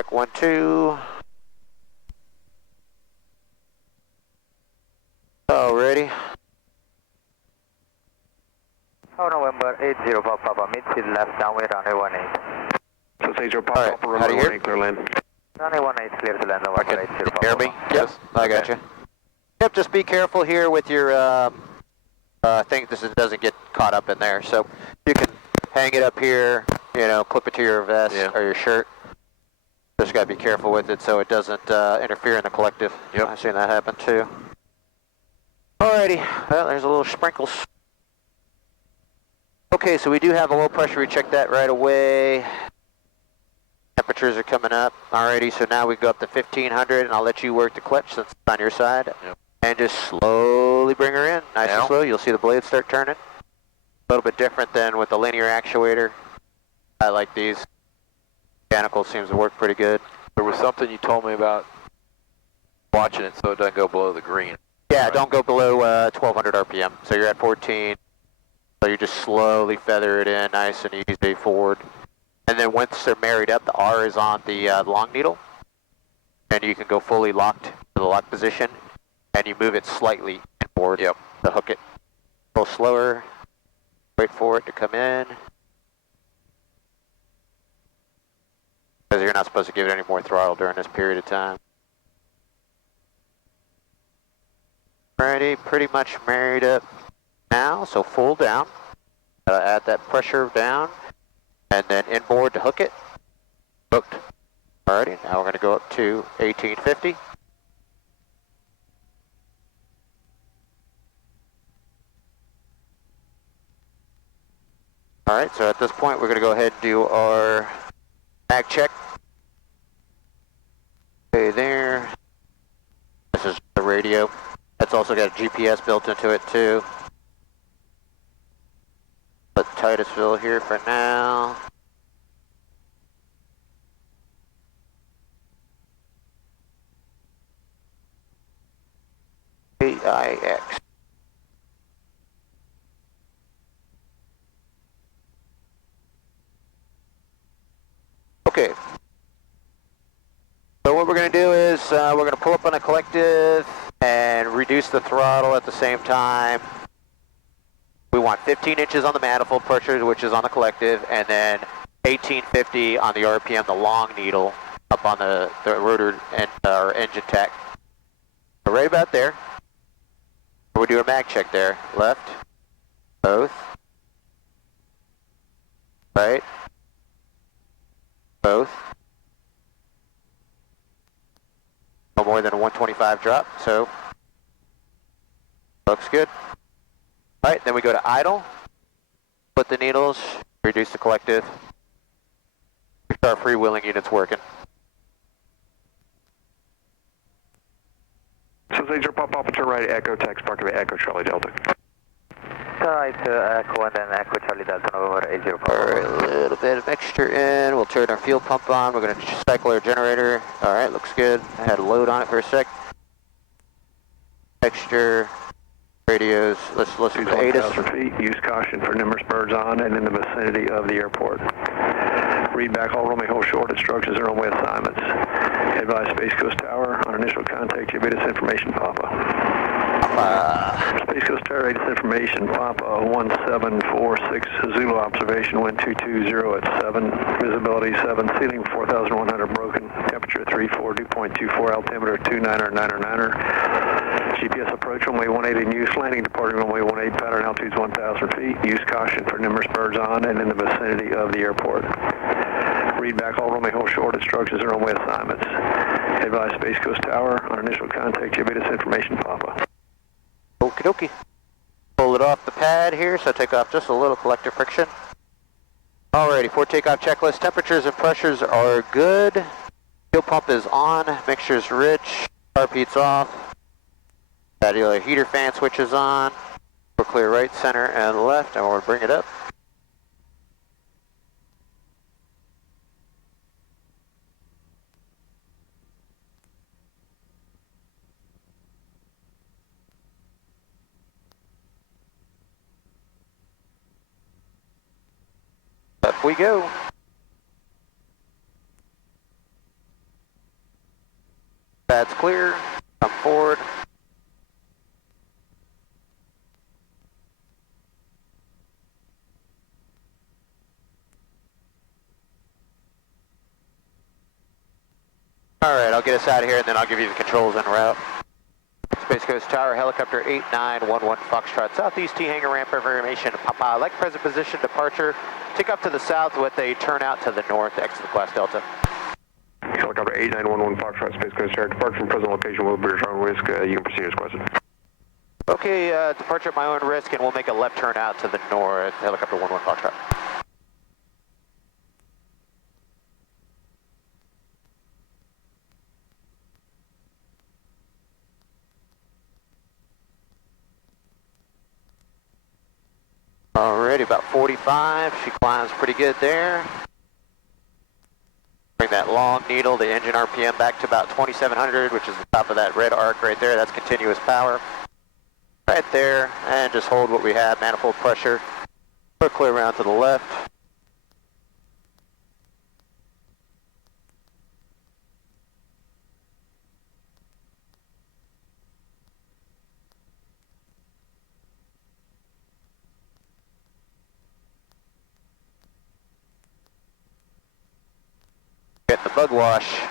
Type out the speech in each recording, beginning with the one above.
check 1, 2. Alrighty. Oh, November 80 Papa, mid-speed left, downwind runway 18. So 80 Papa, Alright, runway how do you 18, clear land. Runway 18 clear to land, November 80 Can you Papa. hear me? Yes. I got you. Yep, just be careful here with your thing. This doesn't get caught up in there. So you can hang it up here, you know, clip it to your vest or your shirt. Just got to be careful with it so it doesn't interfere in the collective. Yep. I've seen that happen too. Alrighty, well, there's a little sprinkles. Okay, so we do have a low pressure. We checked that right away. Temperatures are coming up. Alrighty, so now we go up to 1500, and I'll let you work the clutch since it's on your side. Yep. And just slowly bring her in, nice and slow. You'll see the blades start turning. A little bit different than with the linear actuator. I like these. Mechanical seems to work pretty good. There was something you told me about watching it so it doesn't go below the green. Yeah, right. Don't go below 1200 RPM. So you're at 14. So you just slowly feather it in, nice and easy forward. And then once they're married up, the R is on the long needle. And you can go fully locked to the lock position. And you move it slightly forward to hook it. A little slower. Wait for it to come in. Because you're not supposed to give it any more throttle during this period of time. Alrighty, pretty much married up now, so full down. Gotta add that pressure down. And then inboard to hook it. Hooked. Alrighty, now we're gonna go up to 1850. Alright, so at this point we're going to go ahead and do our mag check. Okay, there. This is the radio. That's also got a GPS built into it too. Let Titusville here for now. AIX. Okay, so what we're going to do is we're going to pull up on a collective and reduce the throttle at the same time. We want 15 inches on the manifold pressure, which is on the collective, and then 1850 on the RPM, the long needle, up on the rotor and our engine tach. So right about there. We'll do a mag check there. Left, both, right, both. No more than a 125 drop, so looks good. All right, then we go to idle, put the needles, reduce the collective. Our freewheeling unit's working. So Major Papa, turn right, Echo, text, Park Bay, Echo, Charlie Delta. Turn right to Echo and then Echo Charlie Delta, November 80 Papa. All right, a little bit of mixture in. We'll turn our fuel pump on. We're going to cycle our generator. All right, looks good. I had a load on it for a sec. Mixture, radios. Let's listen to ATIS. 1,000 feet. Use caution for numerous birds on and in the vicinity of the airport. Read back all Romeo short instructions and runway assignments. Advise Space Coast Tower on initial contact. Give ATIS information, Papa. Space Coast Tower, ATIS information, Papa 1746, Zulu observation, wind 220 at 7, visibility 7, ceiling 4,100 broken, temperature 34, dew point 24, altimeter 29er, GPS approach runway 18 in use, landing departing runway 18, pattern altitudes 1,000 feet, use caution for numerous birds on and in the vicinity of the airport. Read back all Romeo short instructions and runway assignments. Advise Space Coast Tower on initial contact. Give ATIS information, Papa. Okie dokie. Pull it off the pad here, so take off just a little collector friction. Alrighty, for takeoff checklist, temperatures and pressures are good. Fuel pump is on, mixture's rich, carb heat's off. Got heater fan switches on. We're clear right, center, and left, and we'll bring it up. Up we go. Pad's clear. Come forward. Alright, I'll get us out of here and then I'll give you the controls en route. Space Coast Tower, helicopter 8911 Foxtrot, southeast T hangar ramp information. Papa, like present position, departure. Take up to the south with a turnout to the north, exit class Delta. Helicopter 8911 Foxtrot, Space Coast Tower, depart from present location will be on risk. You can proceed as requested. Okay, departure at my own risk and we'll make a left turnout to the north, helicopter 11 Foxtrot. Alrighty, about 45. She climbs pretty good there. Bring that long needle, the engine RPM back to about 2700, which is the top of that red arc right there. That's continuous power. Right there, and just hold what we have, manifold pressure. Put clear around to the left. Get the bug wash.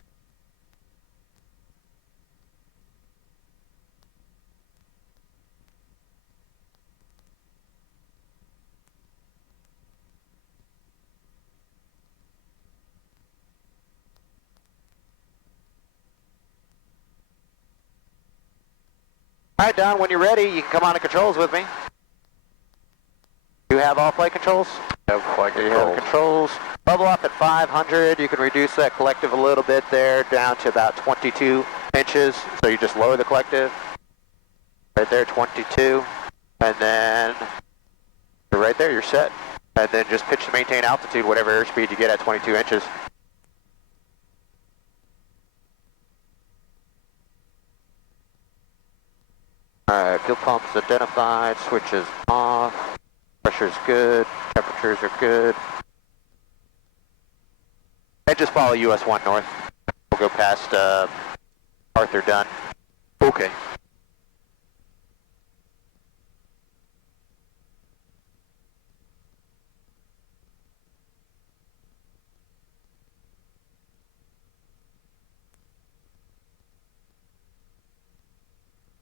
All right, Don, when you're ready, you can come on to controls with me. You have all flight controls? Have flight controls. Controls. Bubble up at 500. You can reduce that collective a little bit there down to about 22 inches. So you just lower the collective. Right there, 22. And then you're right there, you're set. And then just pitch to maintain altitude, whatever airspeed you get at 22 inches. Alright, fuel pumps identified, switches off. Pressure's good, temperatures are good. And just follow US 1 north. We'll go past Arthur Donn. Okay.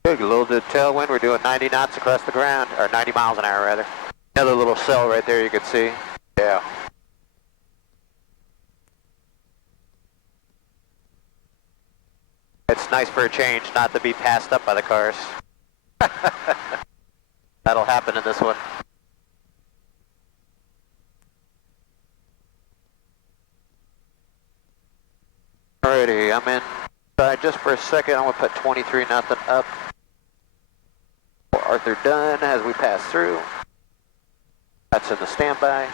Good, a little bit of tailwind. We're doing 90 knots across the ground, or 90 miles an hour rather. Another little cell right there you can see. Yeah. It's nice for a change not to be passed up by the cars. That'll happen in this one. Alrighty, I'm inside just for a second. I'm going to put 23 nothing up for Arthur Donn as we pass through. That's in the standby.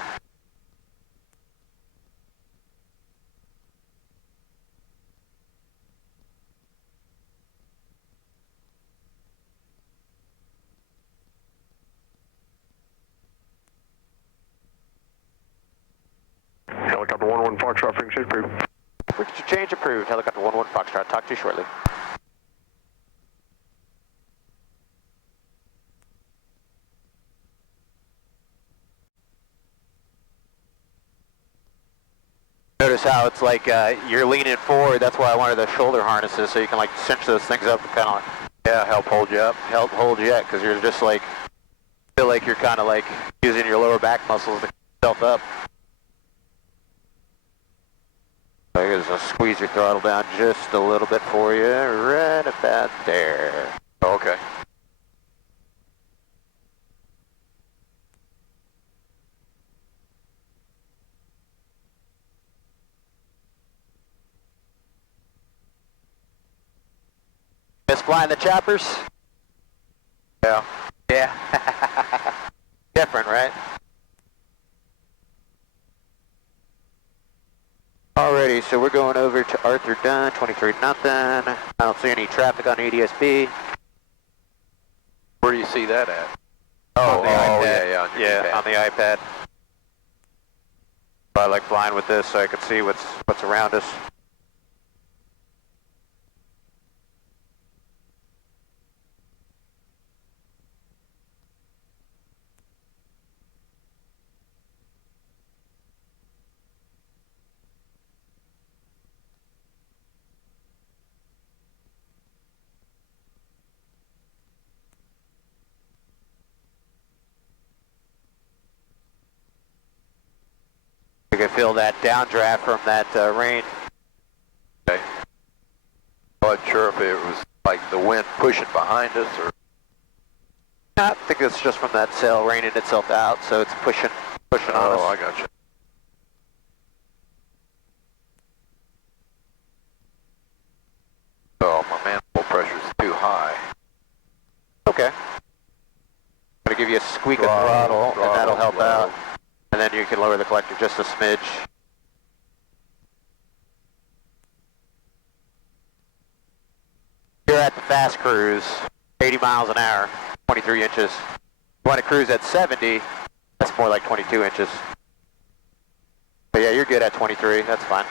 Helicopter 11 Foxtrot, frequency approved. Frequency change approved. Helicopter 11 Foxtrot. Talk to you shortly. Notice how it's like you're leaning forward. That's why I wanted the shoulder harnesses, so you can like cinch those things up and kind of like, yeah, help hold you up, help hold you up, because you're just like, feel like you're kind of like using your lower back muscles to keep yourself up. So you're just squeeze your throttle down just a little bit for you, right about there. Okay. Miss flying the choppers? Yeah. Yeah. Different, right? Alrighty, so we're going over to Arthur Donn, 23 nothing. I don't see any traffic on ADSB. Where do you see that at? Oh, on the iPad. yeah, Yeah, on the iPad. I like flying with this so I can see what's around us. We can feel that downdraft from that rain. Okay. I wasn't sure if it was like the wind pushing behind us or... I think it's just from that sail raining itself out, so it's pushing on us. Oh, I got you. Oh, my manifold pressure is too high. Okay. I'm going to give you a squeak of throttle, and that'll help out. And then you can lower the collector just a smidge. You're at the fast cruise, 80 miles an hour, 23 inches. You want to cruise at 70, that's more like 22 inches. But yeah, you're good at 23, that's fine.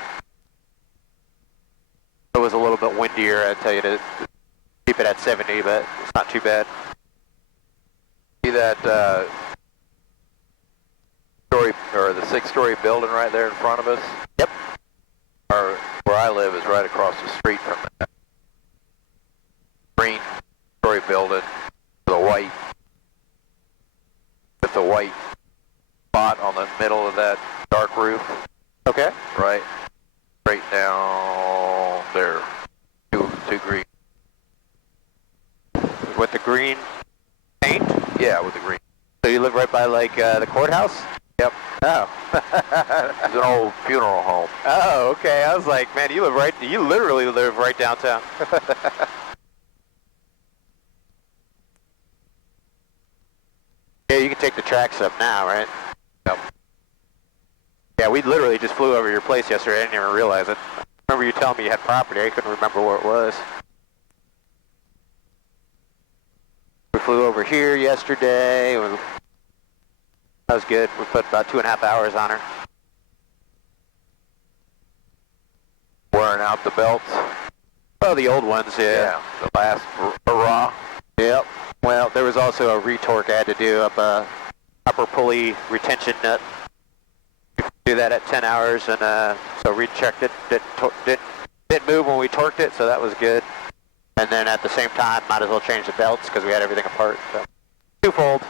It was a little bit windier, I'd tell you to keep it at 70, but it's not too bad. See that story, or the 6-story building right there in front of us? Yep. Where I live is right across the street from that green story building with a white spot on the middle of that dark roof. Okay. Right down there. Two green. With the green paint? Yeah, with the green. So you live right by like the courthouse? Yep. Oh. It's an old funeral home. Oh, okay. I was like, man, you literally live right downtown. Yeah, you can take the tracks up now, right? Yep. Yeah, we literally just flew over your place yesterday. I didn't even realize it. I remember you telling me you had property. I couldn't remember where it was. We flew over here yesterday. That was good. We put about 2.5 hours on her. Wearing out the belts. Oh, the old ones, yeah. The last hurrah. Yep. Well, there was also a retorque I had to do up a upper pulley retention nut. Do that at 10 hours, and so rechecked it. Didn't move when we torqued it, so that was good. And then at the same time, might as well change the belts because we had everything apart. So twofold.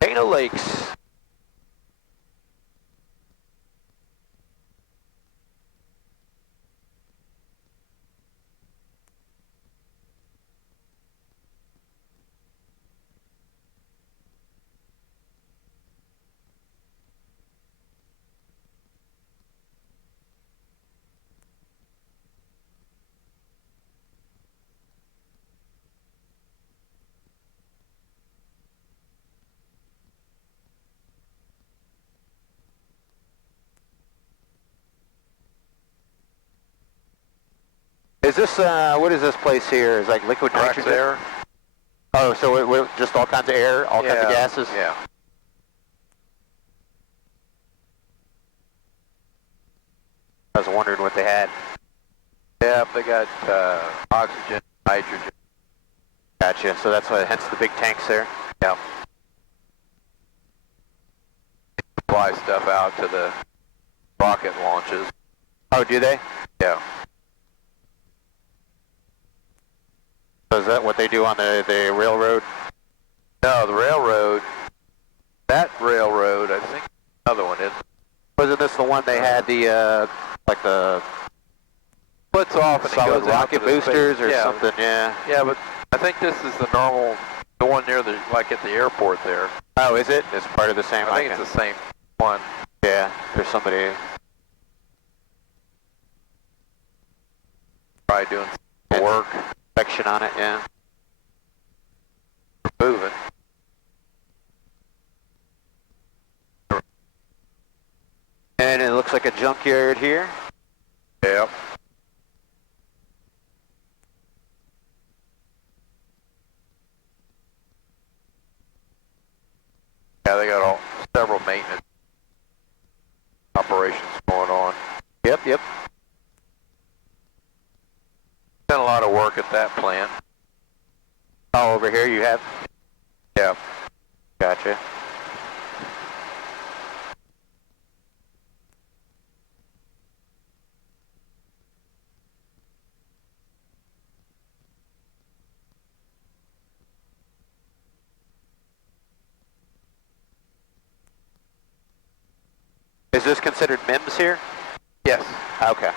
Dana Lakes. Is this, what is this place here? Is like liquid nitrogen? Air. Oh, so it just all kinds of air, all kinds of gases? Yeah. I was wondering what they had. Yeah, they got oxygen, nitrogen. Gotcha. So that's why, hence the big tanks there. Yeah. Supply stuff out to the rocket launches. Oh, do they? Yeah. So is that what they do on the railroad? No, the railroad, that railroad, I think another one is. Wasn't this the one they had the, like the Splits off and it solid goes out rocket to the boosters space. or Yeah. something? Yeah. Yeah, but I think this is the normal, the one near the, like at the airport there. Oh, is it? It's part of the same. I think it's the same one. Yeah, there's somebody Probably doing some work, section on it, yeah. moving. And it looks like a junkyard here. Yep. Yeah, they got several maintenance operations going on. Yep. Done a lot of work at that plant. Oh, over here you have? Yeah. Gotcha. Is this considered MIMS here? Yes. Okay.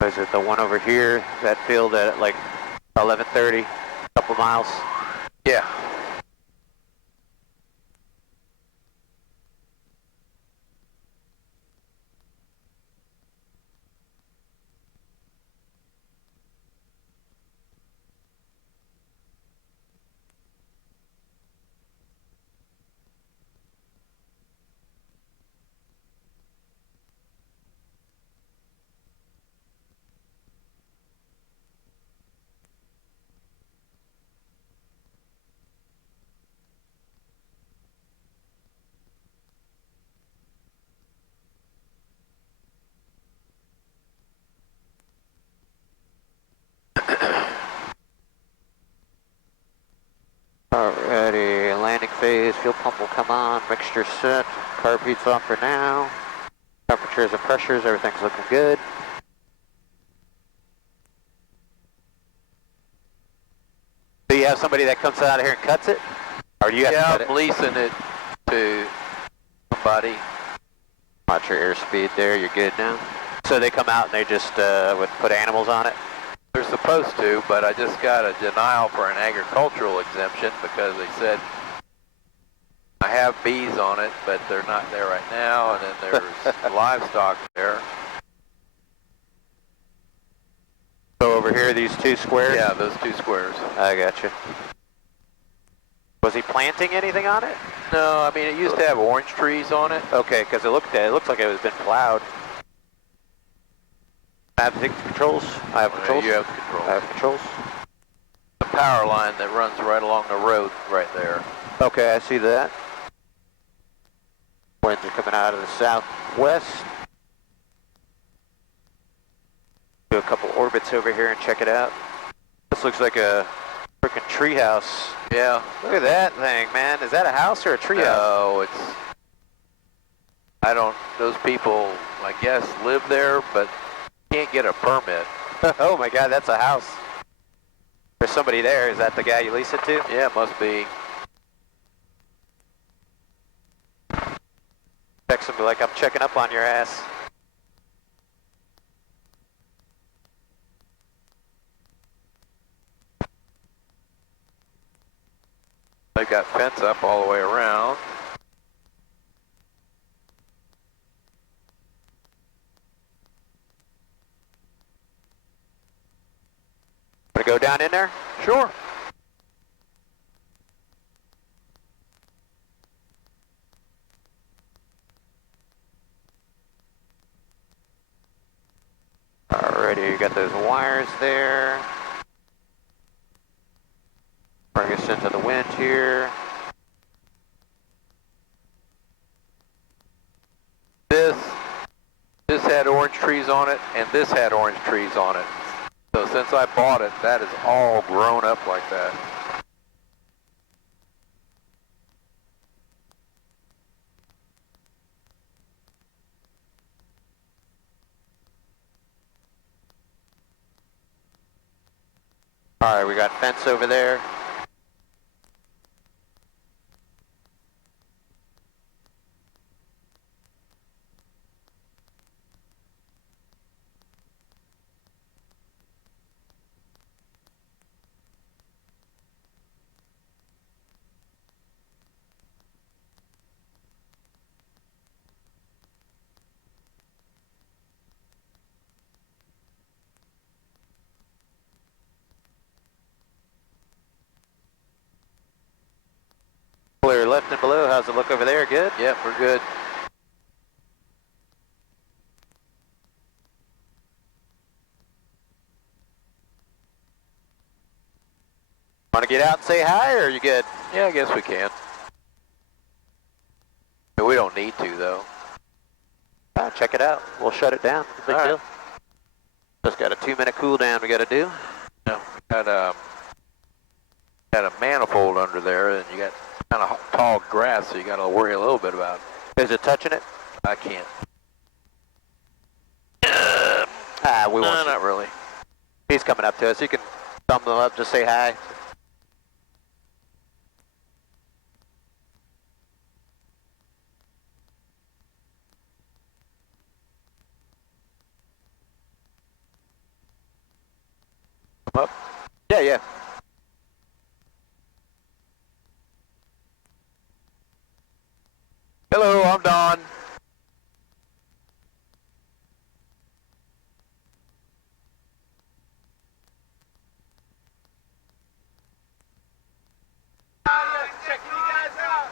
Is it the one over here, that field at like 11:30, a couple miles? Yeah. Alrighty, landing phase, fuel pump will come on, mixture set, carb heat's off for now. Temperatures and pressures, everything's looking good. Do you have somebody that comes out of here and cuts it? Or do you have to cut I'm it? leasing it to somebody. Watch your airspeed there, you're good now. So they come out and they just would put animals on it? They're supposed to, but I just got a denial for an agricultural exemption because they said I have bees on it, but they're not there right now, and then there's livestock there. So over here, these two squares? Yeah, those two squares. I gotcha. Was he planting anything on it? No, I mean, it used to have orange trees on it. Okay, because it looks like it was been plowed. I have the controls. I have controls. You have the controls. I have controls. The power line that runs right along the road right there. Okay, I see that. Winds are coming out of the southwest. Do a couple orbits over here and check it out. This looks like a freaking treehouse. Yeah. Look at that thing, man. Is that a house or a treehouse? No, those people, I guess, live there, but can't get a permit. Oh my God, that's a house. There's somebody there. Is that the guy you lease it to? Yeah, it must be. Text him like I'm checking up on your ass. They've got fence up all the way around. Want to go down in there? Sure. Alrighty, you got those wires there. Bring us into the wind here. This had orange trees on it, and this had orange trees on it. So since I bought it, that is all grown up like that. Alright, we got fence over there. Want to get out and say hi, or are you good? Yeah, I guess we can. We don't need to, though. Check it out. We'll shut it down. Big All right. deal. Just got a 2-minute cool down we got to do. Yeah, got a manifold under there, and you got kind of tall grass, so you got to worry a little bit about it. Is it touching it? I can't. We won't. Not really. He's coming up to us. You can thumb them up, just say hi. Come up. Yeah, yeah. Hello, I'm Donn. Checking you guys out.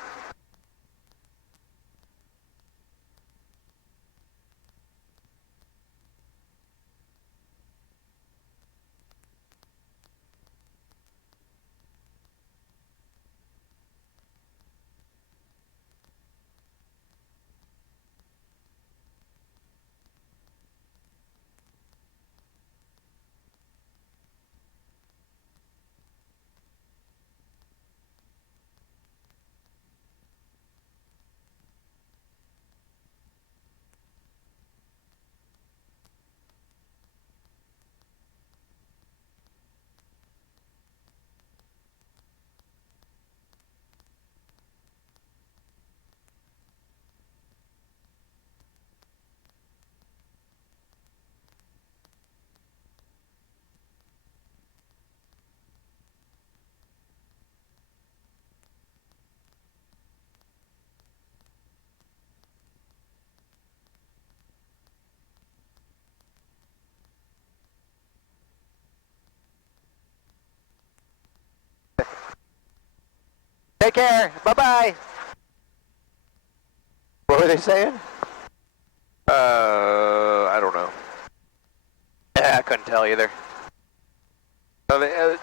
Take care. Bye-bye. What were they saying? I don't know. Yeah, I couldn't tell either. They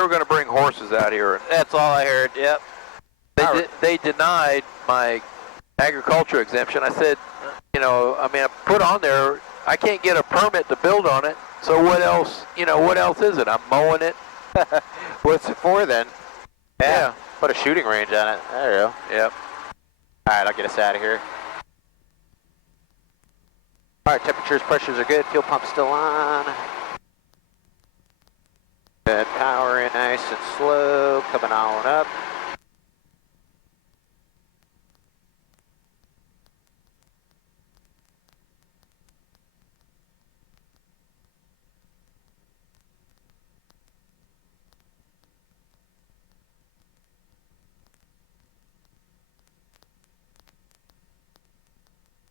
were going to bring horses out here. That's all I heard. Yep. They denied my agriculture exemption. I said, I put on there, I can't get a permit to build on it. So what else, what else is it? I'm mowing it. What's it for then? Yeah. Put a shooting range on it. There you go. Yep. All right, I'll get us out of here. All right, temperatures, pressures are good. Fuel pump's still on. Good, power in nice and slow, coming on up.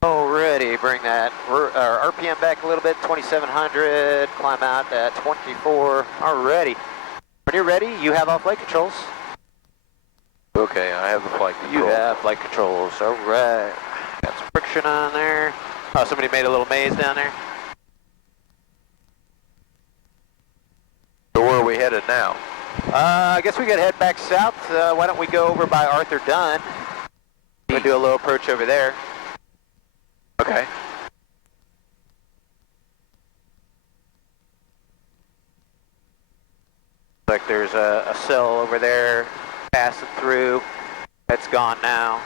Alrighty, bring that RPM back a little bit, 2700, climb out at 24. Alrighty. When you're ready, you have all flight controls. Okay, I have the flight control. You have flight controls, alright. Got some friction on there. Oh, somebody made a little maze down there. So where are we headed now? I guess we could head back south. Why don't we go over by Arthur Donn? We'll do a little approach over there. Okay. Like there's a cell over there passing through. That's gone now.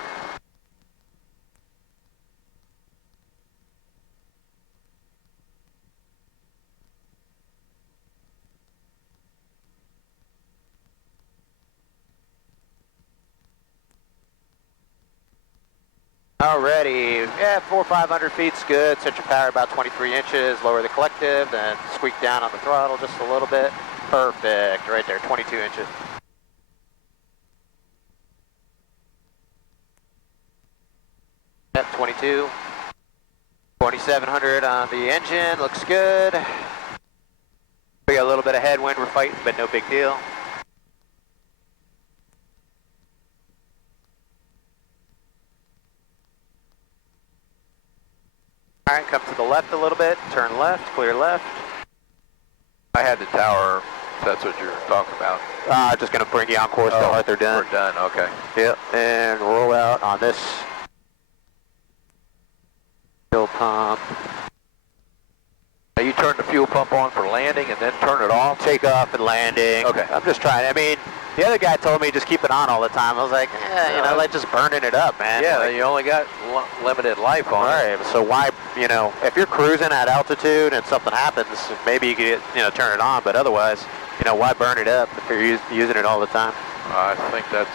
Alrighty, yeah, 400 or 500 feet's good. Set your power about 23 inches. Lower the collective, then squeak down on the throttle just a little bit. Perfect, right there, 22 inches. Yep, 22. 2700 on the engine, looks good. We got a little bit of headwind we're fighting, but no big deal. All right, come to the left a little bit, turn left, clear left. I had the tower that's what you're talking about. Just going to bring you on course to Arthur Dunn. We're done, okay. Yep, and roll out on this fuel pump. Now you turn the fuel pump on for landing and then turn it off? Takeoff and landing. Okay. I'm just trying. I mean, the other guy told me just keep it on all the time. I was like, you know, like just burning it up, man. Yeah, like, you only got limited life on it. Right, so why, you know, if you're cruising at altitude and something happens, maybe you could, you know, turn it on, but otherwise, you know, why burn it up if you're using it all the time? I think that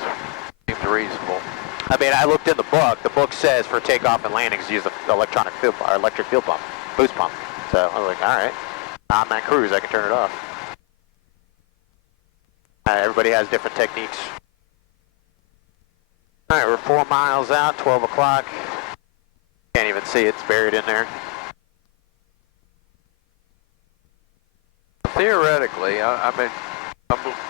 seems reasonable. I mean, I looked in the book. The book says for takeoff and landings, use the electric fuel pump, boost pump. So I was like, all right, on that cruise, I can turn it off. Everybody has different techniques. All right, we're 4 miles out, 12 o'clock. Can't even see it, it's buried in there. Theoretically, I'm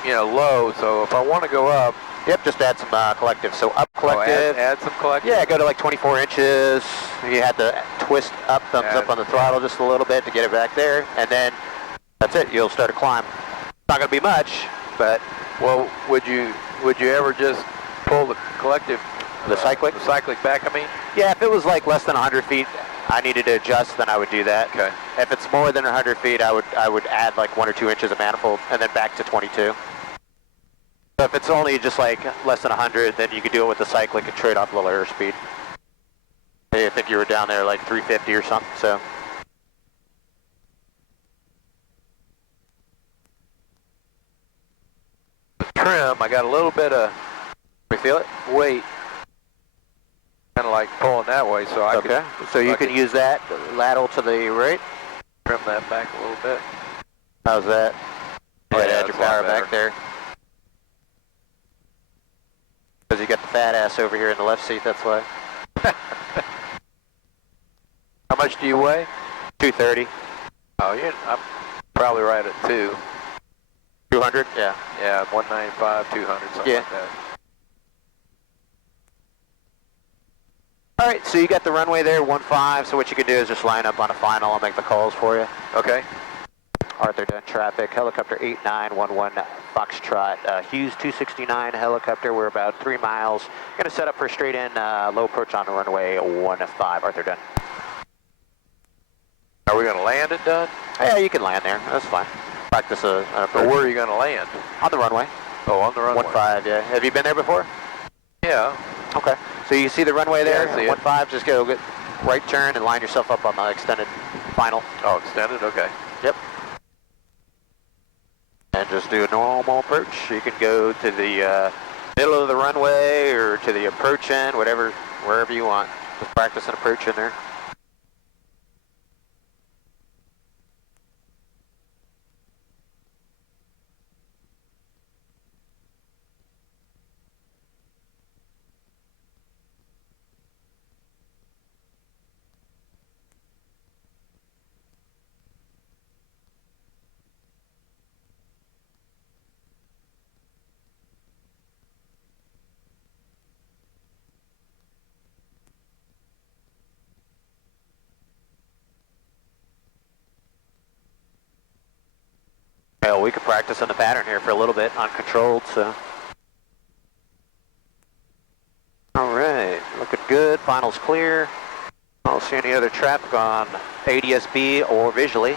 you know, low, so if I want to go up. Yep, just add some collective. So up collective. Add some collective? Yeah, go to like 24 inches. You have to twist up, thumbs up on the throttle just a little bit to get it back there. And then that's it, you'll start a climb. Not going to be much, but... Well, would you ever just pull the collective... The cyclic? The cyclic back, I mean? Yeah, if it was like less than 100 feet, I needed to adjust, then I would do that. Okay. If it's more than 100 feet, I would add like 1 or 2 inches of manifold and then back to 22. So if it's only just like less than 100, then you could do it with the cyclic and trade off a little airspeed. I think you were down there like 350 or something, so. The trim, I got a little bit of, We feel it? weight, kind of like pulling that way, so I could... Okay, so you can use that lateral to the right. Trim that back a little bit. How's that? Oh, Yeah, yeah, add your that's a lot power better. back there. Because you got the fat ass over here in the left seat, that's why. How much do you weigh? 230. Oh, I'm probably right at 2. 200? Yeah. Yeah, 195, 200, something Yeah. like that. All right, so you got the runway there, 15, so what you can do is just line up on a final. I'll make the calls for you. Okay. Arthur Dunn traffic, helicopter 8911 Foxtrot, Hughes 269 helicopter. We're about 3 miles. Going to set up for a straight in low approach on the runway 15, Arthur Dunn. Are we going to land it, Dunn? Yeah, you can land there. That's fine. Practice an Or approach. where are you going to land? On the runway. Oh, on the runway. 15, yeah. Have you been there before? Yeah. Okay. So you see the runway there? Yeah, I see it. 15, just go get right turn and line yourself up on the extended final. Oh, extended? Okay. Yep. And just do a normal approach. You can go to the middle of the runway or to the approach end, wherever you want. Just practice an approach in there. Hell, we could practice on the pattern here for a little bit, uncontrolled, so. All right, looking good, final's clear. I don't see any other traffic on ADS-B or visually.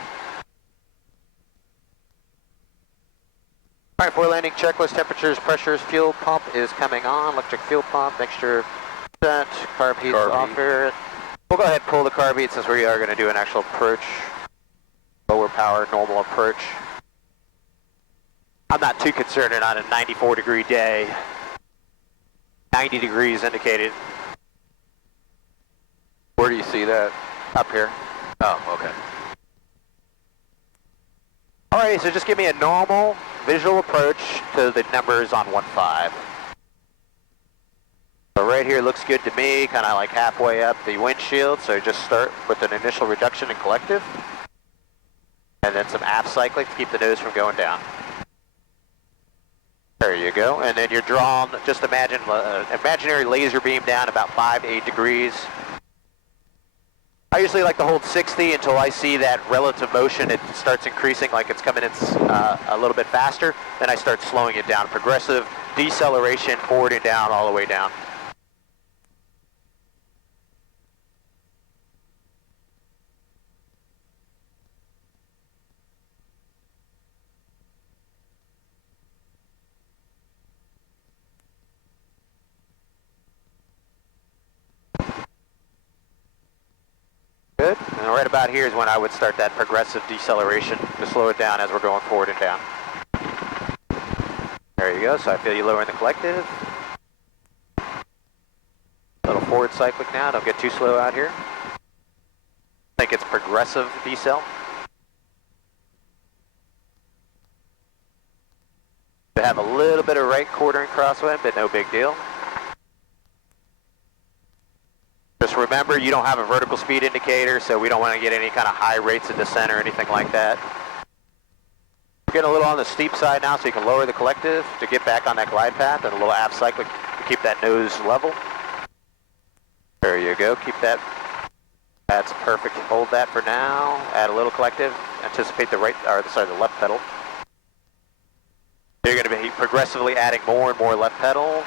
All right, for landing checklist, temperatures, pressures, fuel pump is coming on, electric fuel pump, mixture set, carb heat's off here. We'll go ahead and pull the carb heat since we are going to do an actual approach, lower power, normal approach. I'm not too concerned on a 94-degree day. 90 degrees indicated. Where do you see that? Up here. Oh, okay. All right, so just give me a normal visual approach to the numbers on 15. So right here looks good to me, kind of like halfway up the windshield. So just start with an initial reduction in collective. And then some aft cyclic to keep the nose from going down. There you go, and then you're drawn, just imagine an imaginary laser beam down about 5 to 8 degrees. I usually like to hold 60 until I see that relative motion. It starts increasing, like it's coming in a little bit faster. Then I start slowing it down. Progressive deceleration, forward and down, all the way down. Good. And right about here is when I would start that progressive deceleration to slow it down as we're going forward and down. There you go. So I feel you lowering the collective. A little forward cyclic now. Don't get too slow out here. I think it's progressive decel. To have a little bit of right quartering crosswind, but no big deal. Just remember, you don't have a vertical speed indicator, so we don't want to get any kind of high rates of descent or anything like that. We're getting a little on the steep side now, so you can lower the collective to get back on that glide path, and a little aft cyclic to keep that nose level. There you go. Keep that. That's perfect. Hold that for now. Add a little collective. Anticipate the right, or sorry, the left pedal. You're going to be progressively adding more and more left pedal.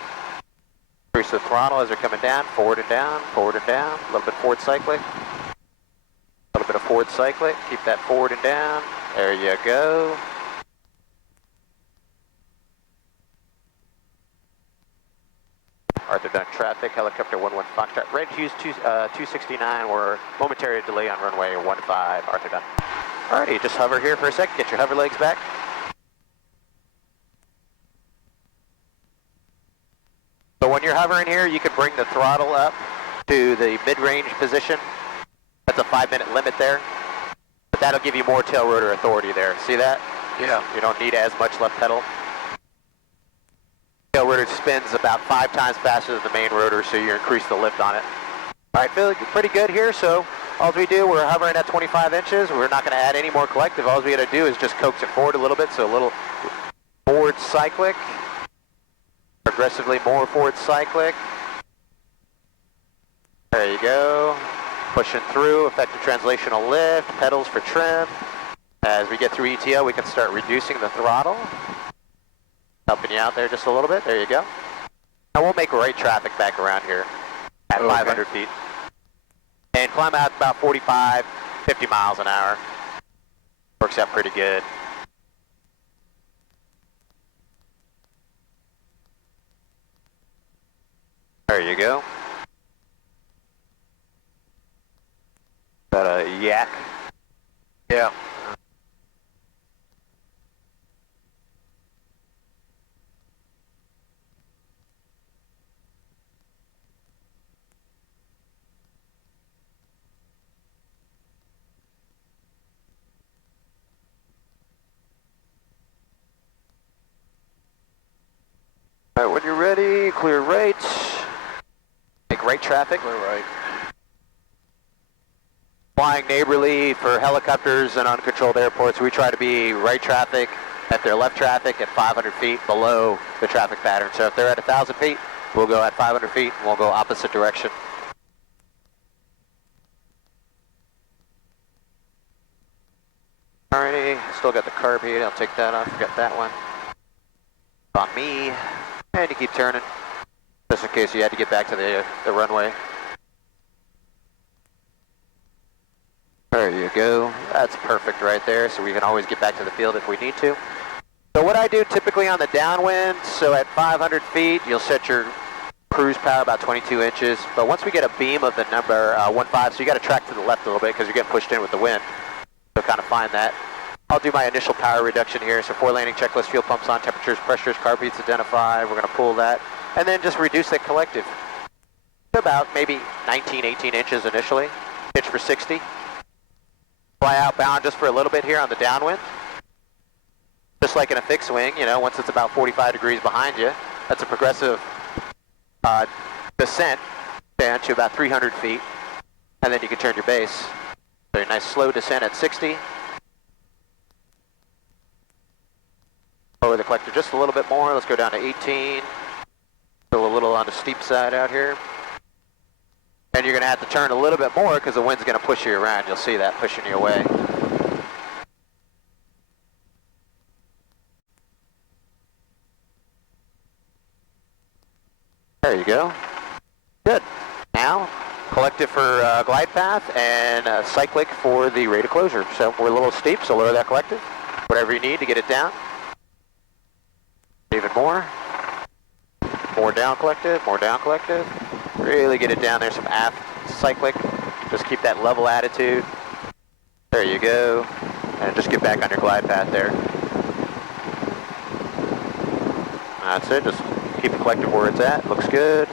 Increase the throttle as they're coming down, forward and down, forward and down. A little bit forward cyclic. A little bit of forward cyclic. Keep that forward and down. There you go. Arthur Dunn traffic, helicopter 11 Foxtrot. Red Hughes 269, we're momentary delay on runway 15, Arthur Dunn. Alrighty, just hover here for a sec, get your hover legs back. So when you're hovering here, you can bring the throttle up to the mid-range position. That's a 5-minute limit there. But that'll give you more tail rotor authority there. See that? Yeah. You don't need as much left pedal. Tail rotor spins about 5 times faster than the main rotor, so you increase the lift on it. All right, feeling pretty good here. So all we do, we're hovering at 25 inches. We're not going to add any more collective. All we got to do is just coax it forward a little bit. So a little forward cyclic. Progressively more forward cyclic. There you go. Pushing through, effective translational lift, pedals for trim. As we get through ETO, we can start reducing the throttle. Helping you out there just a little bit. There you go. Now we'll make right traffic back around here at 500 feet. And climb out about 45, 50 miles an hour. Works out pretty good. There you go. Got a yak? Yeah. All right, when you're ready, clear right. Make right traffic. Clear right. Flying neighborly for helicopters and uncontrolled airports, we try to be right traffic at their left traffic at 500 feet below the traffic pattern. So if they're at 1,000 feet, we'll go at 500 feet and we'll go opposite direction. Alrighty, still got the carb heat. I'll take that off. Got that one. On me. And you keep turning, just in case you had to get back to the runway. There you go. That's perfect right there, so we can always get back to the field if we need to. So what I do typically on the downwind, so at 500 feet, you'll set your cruise power about 22 inches. But once we get a beam of the number 15, so you got to track to the left a little bit because you're getting pushed in with the wind. So kind of find that. I'll do my initial power reduction here. So 4 landing checklist, fuel pumps on, temperatures, pressures, carb heats identified. We're going to pull that. And then just reduce that collective to about maybe 19, 18 inches initially. Pitch for 60. Fly outbound just for a little bit here on the downwind. Just like in a fixed wing, you know, once it's about 45 degrees behind you, that's a progressive descent down to about 300 feet. And then you can turn your base. So a nice slow descent at 60. Lower the collector just a little bit more. Let's go down to 18. Still a little on the steep side out here. And you're going to have to turn a little bit more because the wind's going to push you around. You'll see that pushing you away. There you go. Good. Now, collective for glide path and cyclic for the rate of closure. So we're a little steep, so lower that collective. Whatever you need to get it down. Even more. More down collective, more down collective. Really get it down there, some aft cyclic. Just keep that level attitude. There you go. And just get back on your glide path there. That's it, just keep the collective where it's at. Looks good.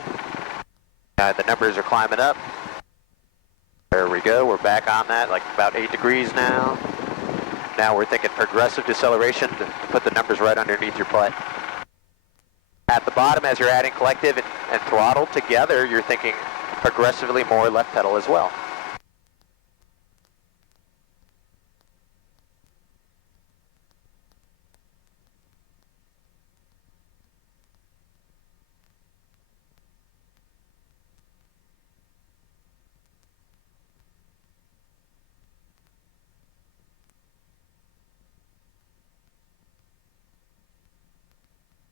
The numbers are climbing up. There we go, we're back on that, like about 8 degrees now. Now we're thinking progressive deceleration to put the numbers right underneath your plate. At the bottom, as you're adding collective and throttle together, you're thinking progressively more left pedal as well.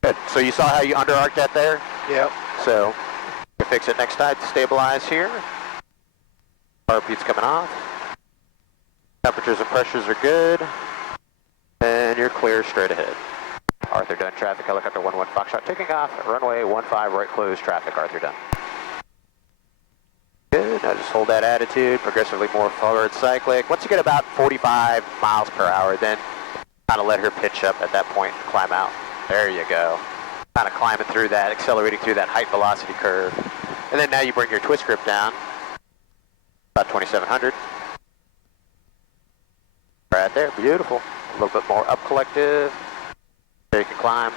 Good. So you saw how you under-arced that there? Yep. So you fix it next time to stabilize here. Heartbeat's coming off. Temperatures and pressures are good. And you're clear straight ahead. Arthur Dunn, traffic, helicopter 11 Foxtrot taking off. Runway 15 right close, traffic, Arthur Dunn. Good. Now just hold that attitude, progressively more forward cyclic. Once you get about 45 miles per hour, then kind of let her pitch up at that point and climb out. There you go. Kind of climbing through that, accelerating through that height velocity curve. And then now you bring your twist grip down, about 2,700. Right there, beautiful. A little bit more up collective. There you can climb.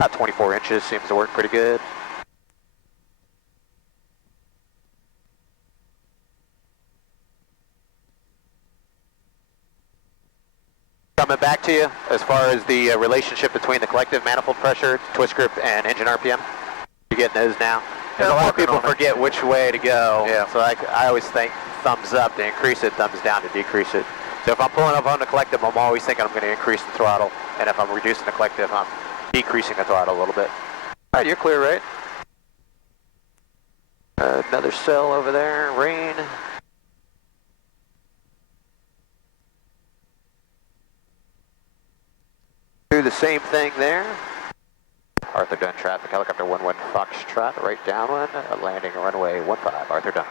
About 24 inches, seems to work pretty good. Coming back to you, as far as the relationship between the collective manifold pressure, twist grip, and engine RPM. You're getting those now. Because a lot of people forget which way to go. Yeah. So I always think thumbs up to increase it, thumbs down to decrease it. So if I'm pulling up on the collective, I'm always thinking I'm going to increase the throttle. And if I'm reducing the collective, I'm decreasing the throttle a little bit. All right, you're clear, right? Another cell over there, rain. Do the same thing there. Arthur Dunn, traffic, helicopter 11 Foxtrot, right downwind, landing runway 15, Arthur Dunn.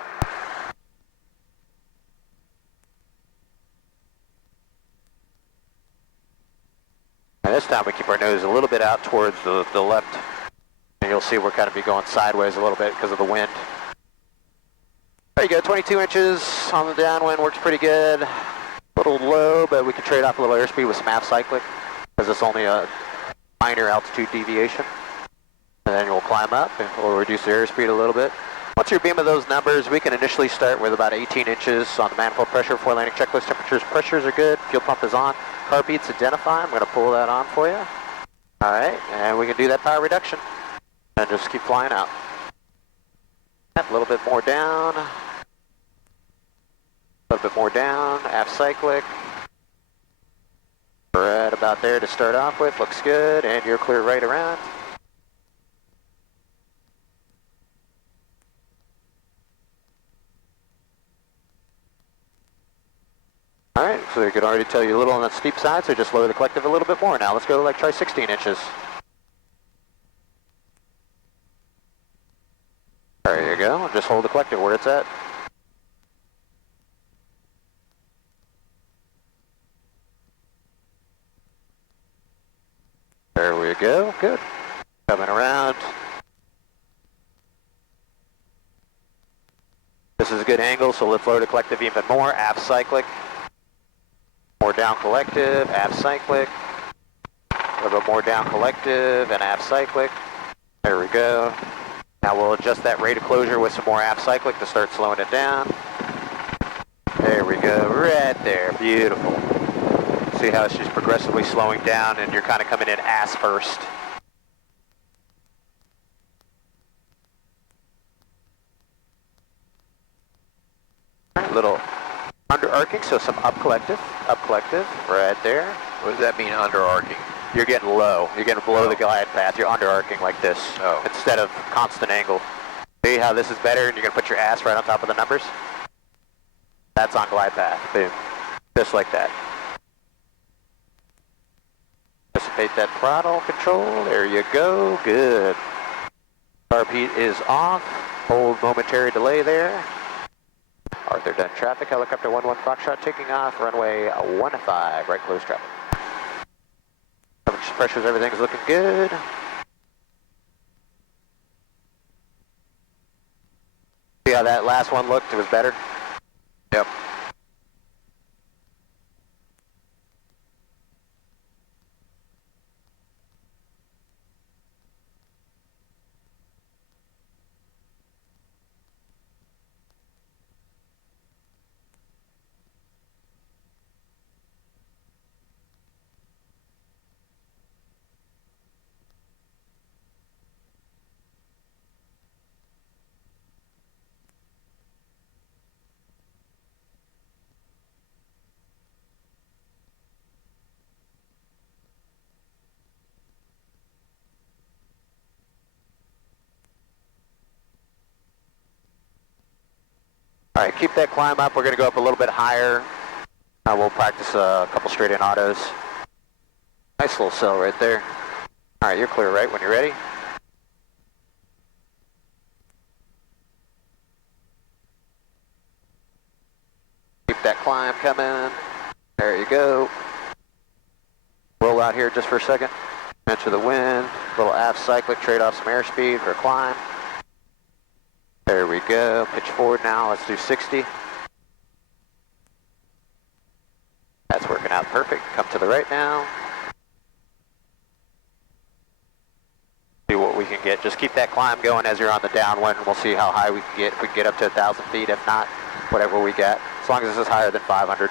And this time we keep our nose a little bit out towards the left, and you'll see we're kind of be going sideways a little bit because of the wind. There you go, 22 inches on the downwind, works pretty good. A little low, but we can trade off a little airspeed with some aft cyclic, because it's only a minor altitude deviation. And then we'll climb up and we'll reduce the airspeed a little bit. Once you're beaming those numbers, we can initially start with about 18 inches on the manifold pressure before landing checklist. Temperatures, pressures are good. Fuel pump is on. Car beats identify. I'm going to pull that on for you. All right, and we can do that power reduction. And just keep flying out. A little bit more down. A little bit more down. Aft cyclic. Right about there to start off with. Looks good, and you're clear right around. All right, so I could already tell you a little on the steep side, so just lower the collective a little bit more now. Let's go like try 16 inches. There you go, just hold the collective where it's at. There we go, good. Coming around. This is a good angle, so let's lower the collective even more. Aft cyclic. More down collective, aft cyclic. A little bit more down collective and aft cyclic. There we go. Now we'll adjust that rate of closure with some more aft cyclic to start slowing it down. There we go, right there, beautiful. See how it's just progressively slowing down and you're kind of coming in ass first. little under arcing, so some up collective, right there. What does that mean, under arcing? You're getting low. You're getting below the glide path. You're under arcing like this instead of constant angle. See how this is better, and you're going to put your ass right on top of the numbers? That's on glide path. Boom. Just like that. Anticipate that throttle control. There you go. Good. RP is off. Hold momentary delay there. Arthur Dunn traffic. Helicopter 11 Foxtrot taking off. Runway 15. Right close traffic. Pressures, everything's looking good. See how that last one looked? It was better? Yep. All right, keep that climb up. We're going to go up a little bit higher. We'll practice a couple straight-in autos. Nice little cell right there. All right, you're clear, right, when you're ready? Keep that climb coming. There you go. Roll out here just for a second. Enter the wind. Little aft cyclic, trade off some airspeed for a climb. There we go. Pitch forward now. Let's do 60. That's working out perfect. Come to the right now. See what we can get. Just keep that climb going as you're on the downwind, and we'll see how high we can get. If we can get up to 1,000 feet. If not, whatever we get. As long as this is higher than 500.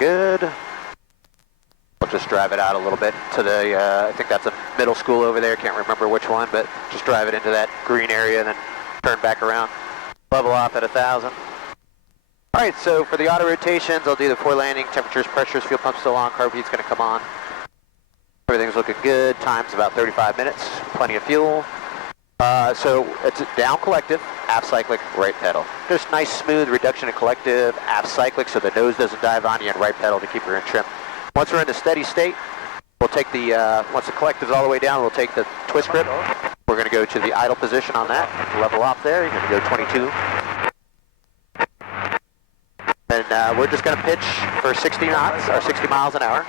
Good. We'll just drive it out a little bit to the, I think that's a middle school over there. Can't remember which one, but just drive it into that green area and then turn back around. Level off at 1,000. All right, so for the auto rotations, I'll do the four landing, temperatures, pressures, fuel pump still on, carb heat's going to come on. Everything's looking good. Time's about 35 minutes. Plenty of fuel. So it's down collective, aft cyclic, right pedal. Just nice smooth reduction in collective, aft cyclic so the nose doesn't dive on you, and right pedal to keep her in trim. Once we're in the steady state, we'll take the, once the collective's all the way down, we'll take the twist grip. We're going to go to the idle position on that, level off there. You're going to go 22. And we're just going to pitch for 60 knots, or 60 miles an hour.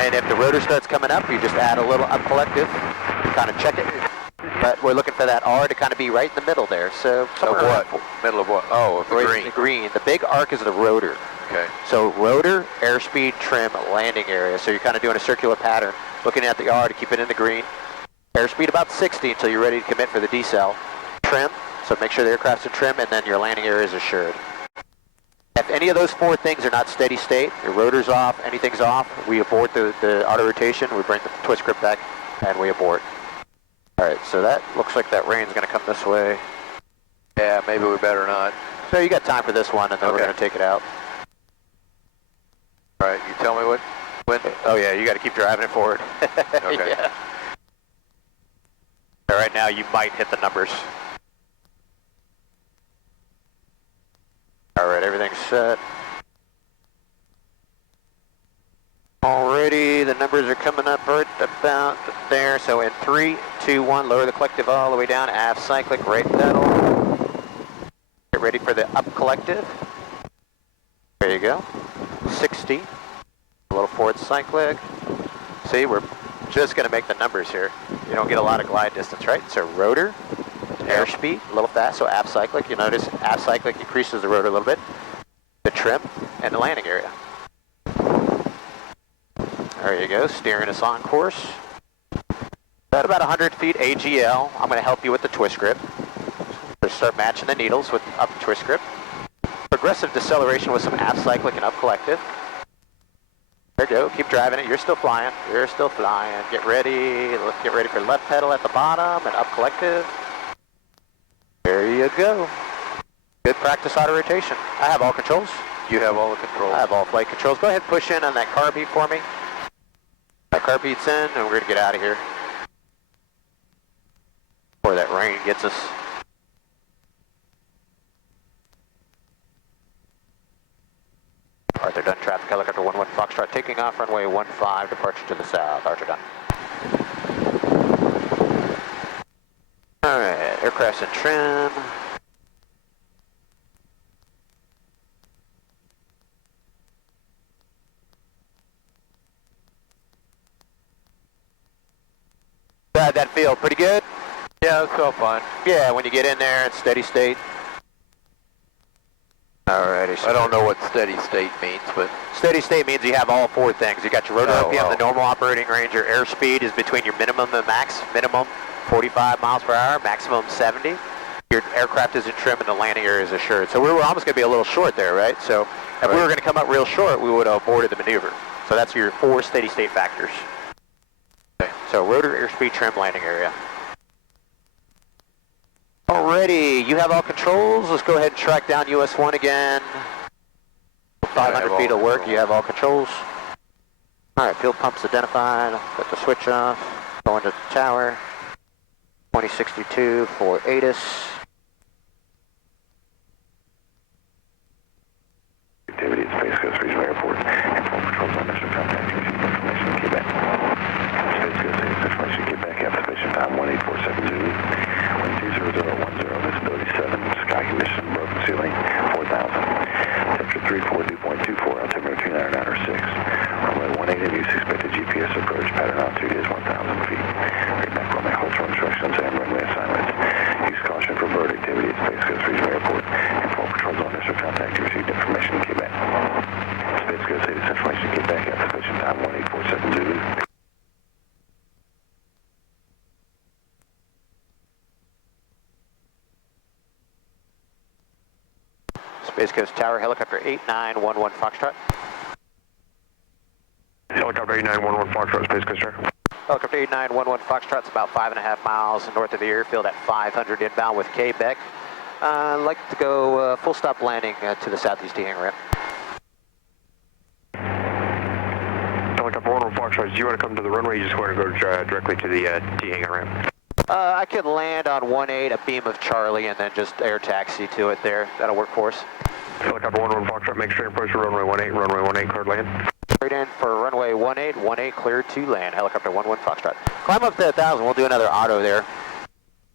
And if the rotor starts coming up, you just add a little up collective, kind of check it. But we're looking for that R to kind of be right in the middle there. So what? Middle of what? Oh, of the green. The green. The big arc is the rotor. Okay. So rotor, airspeed, trim, landing area. So you're kind of doing a circular pattern, looking at the R to keep it in the green. Airspeed about 60 until you're ready to commit for the decel. Trim, so make sure the aircraft's in trim, and then your landing area is assured. If any of those four things are not steady state, your rotor's off, anything's off, we abort the auto rotation, we bring the twist grip back, and we abort. Alright, so that looks like that rain's going to come this way. Yeah, maybe we better not. So you got time for this one, and then we're going to take it out. Alright, you tell me when? Oh yeah, you got to keep driving it forward. Okay. Yeah. Right now you might hit the numbers. Alright, everything's set. Alrighty, the numbers are coming up right about there. So in 3, 2, 1, lower the collective all the way down, aft cyclic, right pedal. Get ready for the up collective. There you go. 60. A little forward cyclic. See, we're just going to make the numbers here. You don't get a lot of glide distance, right? So rotor, airspeed, a little fast, so aft cyclic. You'll notice aft cyclic increases the rotor a little bit, the trim, and the landing area. There you go, steering us on course. At about 100 feet AGL, I'm going to help you with the twist grip. Just start matching the needles with up twist grip. Progressive deceleration with some aft cyclic and up collective. There you go, keep driving it, you're still flying, you're still flying. Get ready, let's get ready for left pedal at the bottom and up collective. There you go. Good practice auto rotation. I have all controls. You have all the controls. I have all flight controls. Go ahead and push in on that carb heat for me. That carb heat's in and we're going to get out of here before that rain gets us. Arthur Dunn, traffic helicopter 11 Foxtrot, taking off runway 15, departure to the south. Arthur Dunn. Alright, aircraft's in trim. How'd that feel? Pretty good? Yeah, it's all fine. Yeah, when you get in there, it's steady state. Alrighty. So I don't know what steady state means, but steady state means you have all four things. You got your rotor RPM, the normal operating range, your airspeed is between your minimum and max. Minimum 45 miles per hour, maximum 70. Your aircraft is in trim and the landing area is assured. So we were almost going to be a little short there, right? So if we were going to come up real short, we would have aborted the maneuver. So that's your four steady state factors. Okay. So rotor, airspeed, trim, landing area. Alrighty, you have all controls. Let's go ahead and track down US-1 again. 500 feet of work, you have all controls. Alright, fuel pumps identified. Put the switch off. Going to the tower. 2062 for ATIS. Activity at Space Coast Regional Airport. Airport patrols on mission contact. Information Quebec. Space Coast information Quebec. Application time 1847 Zulu. Wind 20010. Visibility 7. Sky condition. Broken ceiling 4000. Temperature 340.24. Altimeter 2996. Runway 18 use expected GPS approach. Pattern altitude is 1000 feet. Read back runway cultural instructions and runway assignments. Use caution for bird activity at Space Coast Regional Airport. Airport patrols on initial contact. You received information in Quebec. Space Coast ATIS information in Quebec. Application time 1847 Zulu. Space Coast Tower, helicopter 8911 Foxtrot. Helicopter 8911 Foxtrot, Space Coast Tower. Helicopter 8911 Foxtrot's about 5.5 miles north of the airfield at 500 inbound with Quebec. I'd like to go full stop landing to the southeast hangar ramp. Helicopter 111 Foxtrot, do you want to come to the runway? You just want to go directly to the T hangar ramp? I can land on 18, a beam of Charlie, and then just air taxi to it there. That'll work for us. Helicopter 111 Foxtrot, make straight approach to runway 18, cleared land. Straight in for runway 18 cleared to land. Helicopter 11 Foxtrot. Climb up to 1,000, we'll do another auto there.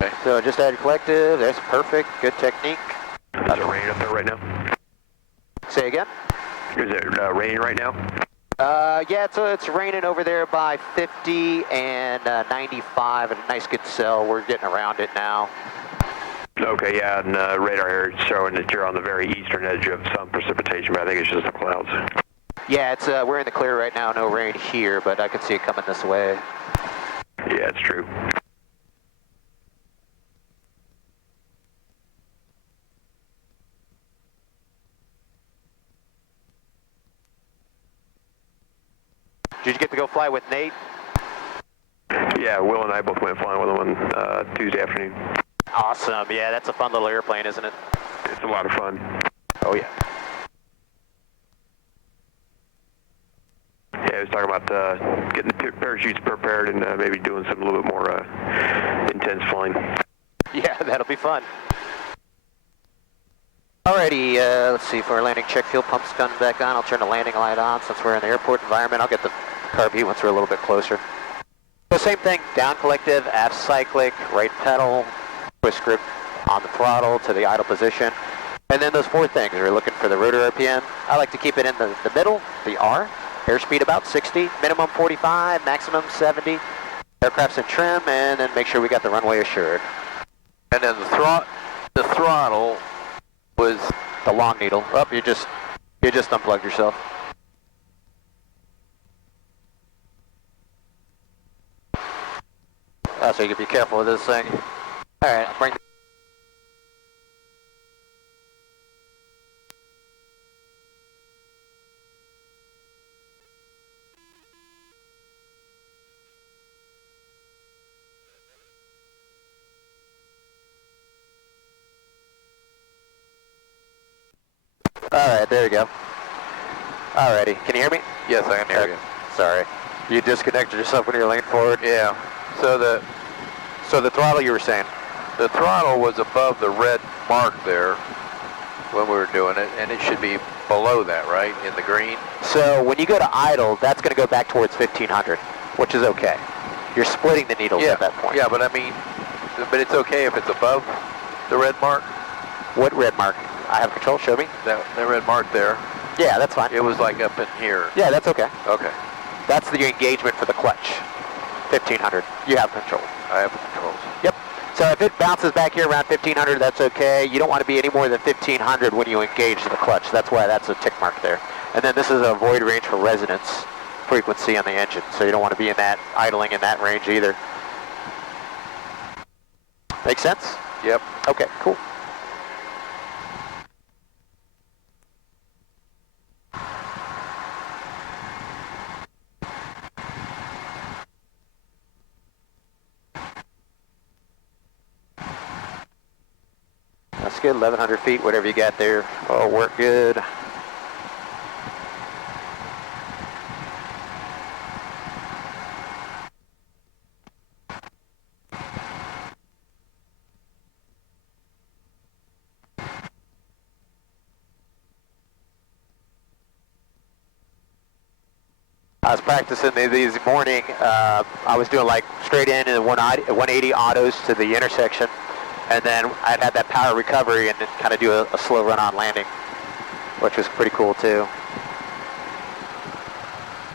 Okay. So just add collective, that's perfect, good technique. Is it raining up there right now? Say again? Is it raining right now? Yeah, it's raining over there by 50 and 95, and a nice good cell. We're getting around it now. Okay, yeah, and radar here is showing that you're on the very eastern edge of some precipitation, but I think it's just the clouds. Yeah, it's we're in the clear right now, no rain here, but I can see it coming this way. Yeah, it's true. Did you get to go fly with Nate? Yeah, Will and I both went flying with him on Tuesday afternoon. Awesome. Yeah, that's a fun little airplane, isn't it? It's a lot of fun. Oh, yeah. Yeah, I was talking about getting the parachutes prepared and maybe doing some a little bit more intense flying. Yeah, that'll be fun. Alrighty, let's see, for our landing check, fuel pumps gun back on. I'll turn the landing light on since we're in the airport environment. I'll get the carb heat once we're a little bit closer. So same thing, down collective, aft cyclic, right pedal, twist grip on the throttle to the idle position. And then those four things, we're looking for the rotor RPM. I like to keep it in the middle, the R. Airspeed about 60, minimum 45, maximum 70. Aircraft's in trim, and then make sure we got the runway assured. And then the throttle was the long needle. Oh, you just unplugged yourself. So you can be careful with this thing. All right, bring. All right, there you go. Alrighty, can you hear me? Yes, I can hear you. Sorry, you disconnected yourself when you were leaning forward. Yeah. So the throttle you were saying? the throttle was above the red mark there when we were doing it, and it should be below that, right, in the green? So when you go to idle, that's going to go back towards 1500, which is okay. You're splitting the needles at that point. Yeah, but I mean, but it's okay if it's above the red mark? What red mark? I have control, show me. That red mark there. Yeah, that's fine. It was like up in here. Yeah, that's okay. Okay. That's the engagement for the clutch. 1500. You have control. I have the controls. Yep. So if it bounces back here around 1500, that's okay. You don't want to be any more than 1500 when you engage the clutch. That's why that's a tick mark there. And then this is a void range for resonance frequency on the engine. So you don't want to be in that, idling in that range either. Make sense? Yep. Okay, cool. That's good, 1100 feet, whatever you got there. Oh, work good. I was practicing these morning. I was doing like straight in and 180 autos to the intersection, and then I'd had that power recovery and kind of do a slow run-on landing, which was pretty cool too.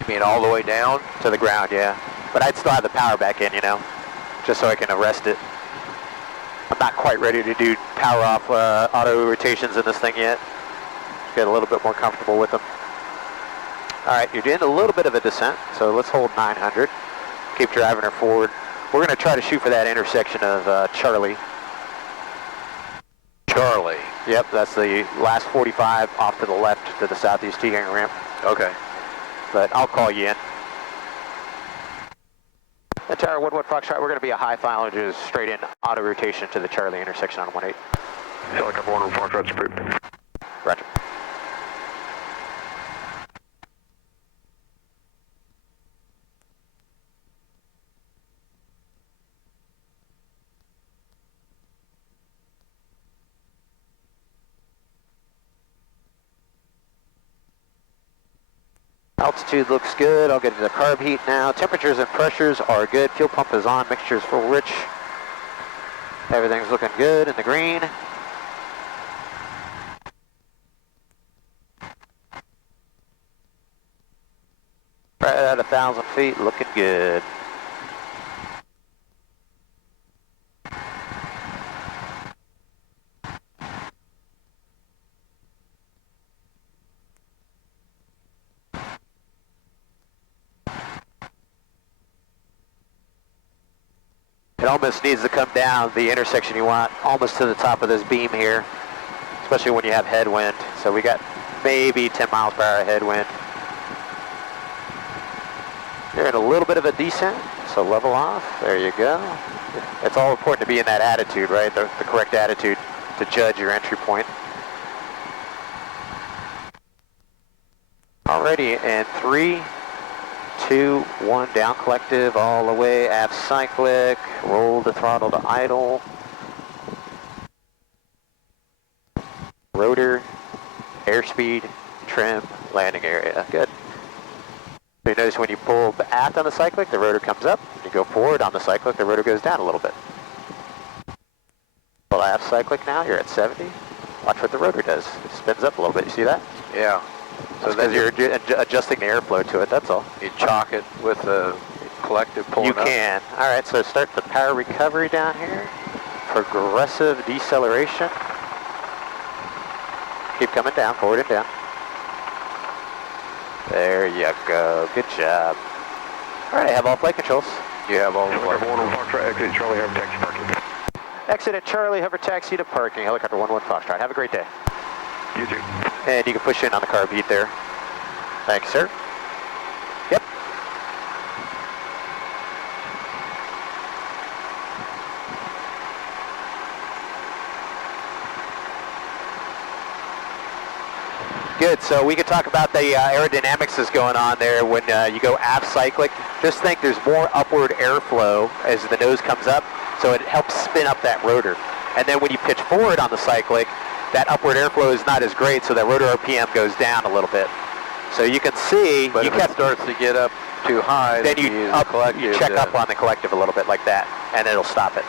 You mean all the way down? To the ground, yeah. But I'd still have the power back in, you know, just so I can arrest it. I'm not quite ready to do power off auto rotations in this thing yet. Get a little bit more comfortable with them. All right, you're doing a little bit of a descent, so let's hold 900. Keep driving her forward. We're going to try to shoot for that intersection of Charlie. Charlie. Yep, that's the last 45 off to the left to the southeast T-gang ramp. Okay. But I'll call you in. And Tower 11 Foxtrot, we're going to be a high final, which is straight in auto rotation to the Charlie intersection on 18. Helicopter 11 Foxtrot's approved. Roger. Altitude looks good. I'll get into the carb heat now. Temperatures and pressures are good. Fuel pump is on. Mixture's full rich. Everything's looking good in the green. Right at 1,000 feet, looking good. It almost needs to come down the intersection you want, almost to the top of this beam here, especially when you have headwind. So we got maybe 10 miles per hour headwind. You're in a little bit of a descent, so level off. There you go. It's all important to be in that attitude, right? The correct attitude to judge your entry point. Alrighty, and 3, 2, 1, down collective all the way, aft cyclic, roll the throttle to idle. Rotor, airspeed, trim, landing area, good. So you notice when you pull aft on the cyclic, the rotor comes up. When you go forward on the cyclic, the rotor goes down a little bit. Pull aft cyclic now, you're at 70. Watch what the rotor does. It spins up a little bit, you see that? Yeah. So then you're adjusting the airflow to it, that's all. You chalk it with the collective pulling up? You can. All right, so start the power recovery down here. progressive deceleration. Keep coming down, forward and down. There you go, good job. All right, I have all flight controls. You have all the Helicopter flight. 11 Foxtrot, exit Charlie, have taxi parking. Exit at Charlie, hover taxi to parking. Helicopter 11 Foxtrot. Have a great day. You too. And you can push in on the car beat there. Thanks, sir. Yep. Good, so we could talk about the aerodynamics that's going on there when you go aft cyclic. Just think there's more upward airflow as the nose comes up, so it helps spin up that rotor. And then when you pitch forward on the cyclic, that upward airflow is not as great, so that rotor RPM goes down a little bit. So you can see, But if it starts to get up too high, then use the collective, you check up on the collective a little bit like that, and it'll stop it.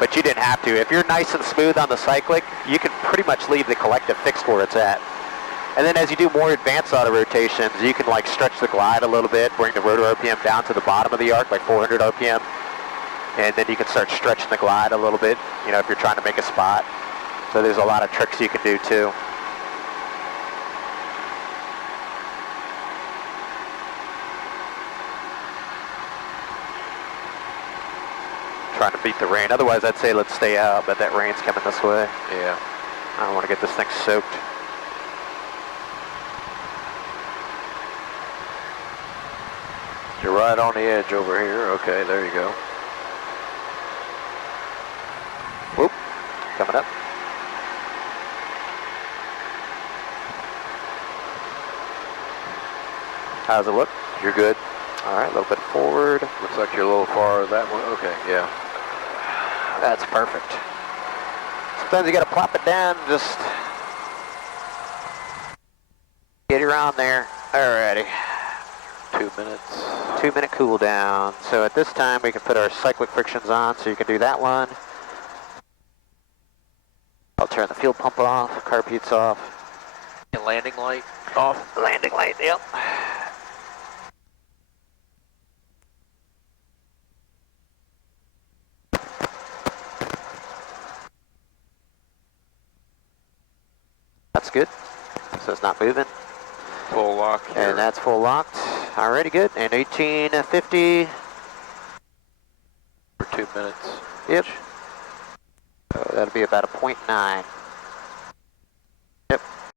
But you didn't have to. If you're nice and smooth on the cyclic, you can pretty much leave the collective fixed where it's at. And then as you do more advanced auto rotations, you can like stretch the glide a little bit, bring the rotor RPM down to the bottom of the arc, like 400 RPM. And then you can start stretching the glide a little bit, you know, if you're trying to make a spot. So there's a lot of tricks you can do too. Trying to beat the rain. Otherwise, I'd say let's stay out, but that rain's coming this way. Yeah. I don't want to get this thing soaked. You're right on the edge over here. Okay, there you go. Whoop, coming up. How's it look? You're good. All right, a little bit forward. Looks like you're a little far that way. Okay, yeah. That's perfect. Sometimes you got to plop it down, just get around there. Alrighty. 2 minutes. 2 minute cool down. So at this time we can put our cyclic frictions on, so you can do that one. I'll turn the fuel pump off, carb heat's off. And landing light off. Landing light, yep. That's good. So it's not moving. Full lock here. And that's full locked. Alrighty, good. And 1850. For 2 minutes. Yep. So that'll be about a 0.9. Yep.